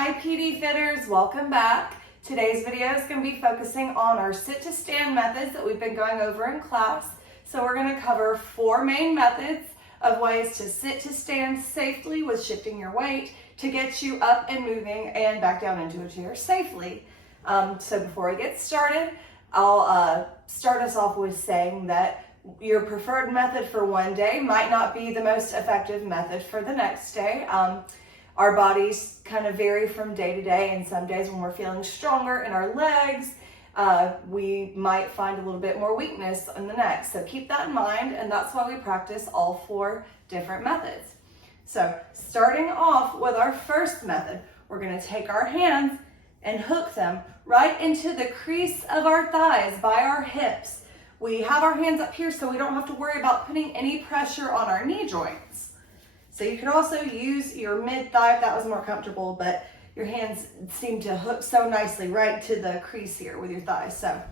Hi PD Fitters, welcome back. Today's video is going to be focusing on our sit to stand methods that we've been going over in class. So we're going to cover 4 main methods of ways to sit to stand safely with shifting your weight to get you up and moving and back down into a chair safely. So before we get started, I'll start us off with saying that your preferred method for one day might not be the most effective method for the next day. Our bodies kind of vary from day to day, and some days when we're feeling stronger in our legs, we might find a little bit more weakness in the neck. So keep that in mind, and that's why we practice all 4 different methods. So starting off with our first method, we're going to take our hands and hook them right into the crease of our thighs by our hips. We have our hands up here so we don't have to worry about putting any pressure on our knee joints. So you can also use your mid-thigh if that was more comfortable, but your hands seem to hook so nicely right to the crease here with your thighs. So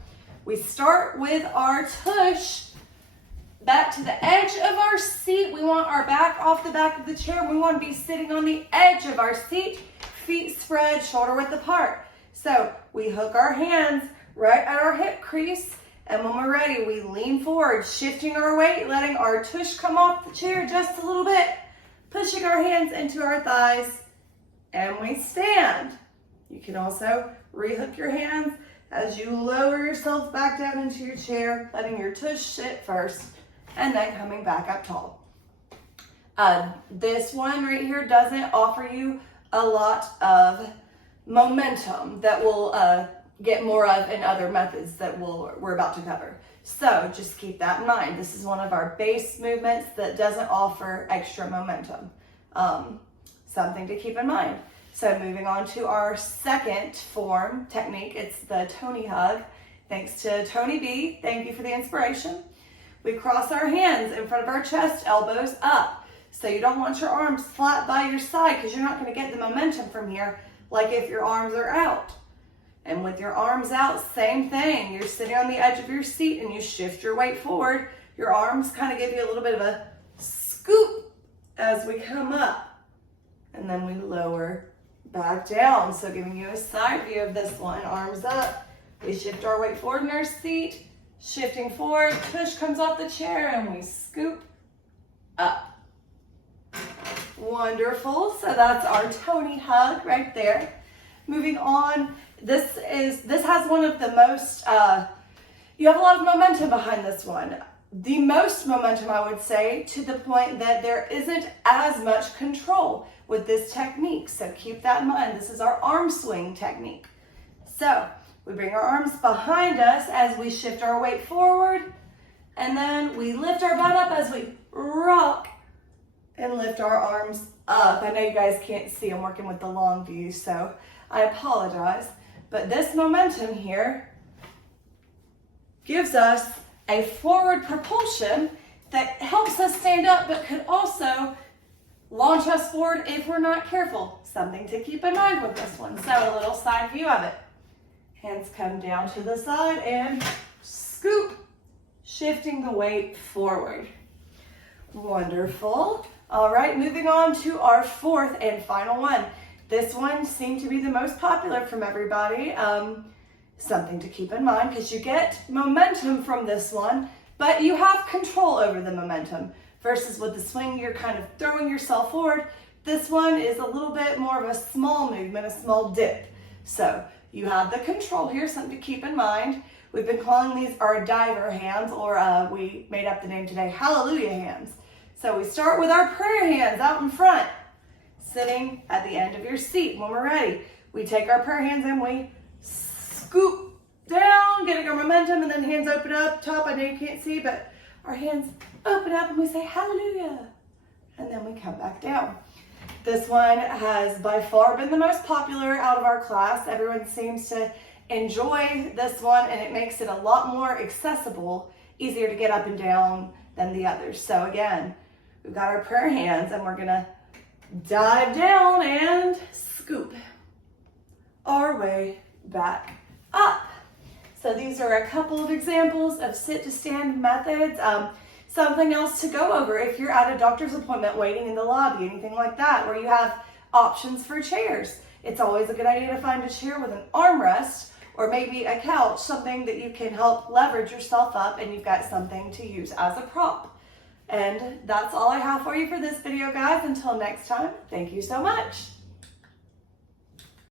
we start with our tush back to the edge of our seat. We want our back off the back of the chair. We want to be sitting on the edge of our seat, feet spread, shoulder width apart. So we hook our hands right at our hip crease, and when we're ready, we lean forward, shifting our weight, letting our tush come off the chair just a little bit, pushing our hands into our thighs, and we stand. You can also rehook your hands as you lower yourself back down into your chair, letting your tush sit first, and then coming back up tall. This one right here doesn't offer you a lot of momentum that we'll get more of in other methods that we're about to cover. So just keep that in mind. This is one of our base movements that doesn't offer extra momentum. Something to keep in mind. So moving on to our second form technique, it's the Tony hug. Thanks to Tony B, thank you for the inspiration. We cross our hands in front of our chest, elbows up. So you don't want your arms flat by your side because you're not going to get the momentum from here like if your arms are out. And with your arms out, same thing. You're sitting on the edge of your seat and you shift your weight forward. Your arms kind of give you a little bit of a scoop as we come up. And then we lower back down. So giving you a side view of this one. Arms up. We shift our weight forward in our seat. Shifting forward. Push comes off the chair and we scoop up. Wonderful. So that's our Tony hug right there. Moving on. This has one of the most, you have a lot of momentum behind this one. The most momentum, I would say, to the point that there isn't as much control with this technique. So keep that in mind. This is our arm swing technique. So we bring our arms behind us as we shift our weight forward, and then we lift our butt up as we rock and lift our arms up. I know you guys can't see, I'm working with the long view, so I apologize. But this momentum here gives us a forward propulsion that helps us stand up, but could also launch us forward if we're not careful. Something to keep in mind with this one. So a little side view of it. Hands come down to the side and scoop, shifting the weight forward. Wonderful. All right, moving on to our 4th and final one. This one seemed to be the most popular from everybody. Something to keep in mind because you get momentum from this one, but you have control over the momentum. Versus with the swing, you're kind of throwing yourself forward. This one is a little bit more of a small movement, a small dip. So you have the control here, something to keep in mind. We've been calling these our diver hands, or we made up the name today, hallelujah hands. So we start with our prayer hands out in front, sitting at the end of your seat. When we're ready, we take our prayer hands and we scoop down, getting our momentum, and then hands open up top. I know you can't see, but our hands open up and we say hallelujah. And then we come back down. This one has by far been the most popular out of our class. Everyone seems to enjoy this one, and it makes it a lot more accessible, easier to get up and down than the others. So again, we've got our prayer hands and we're gonna dive down and scoop our way back up. So these are a couple of examples of sit to stand methods. Something else to go over if you're at a doctor's appointment waiting in the lobby, anything like that, where you have options for chairs. It's always a good idea to find a chair with an armrest or maybe a couch, something that you can help leverage yourself up and you've got something to use as a prop. And that's all I have for you for this video, guys. Until next time, thank you so much.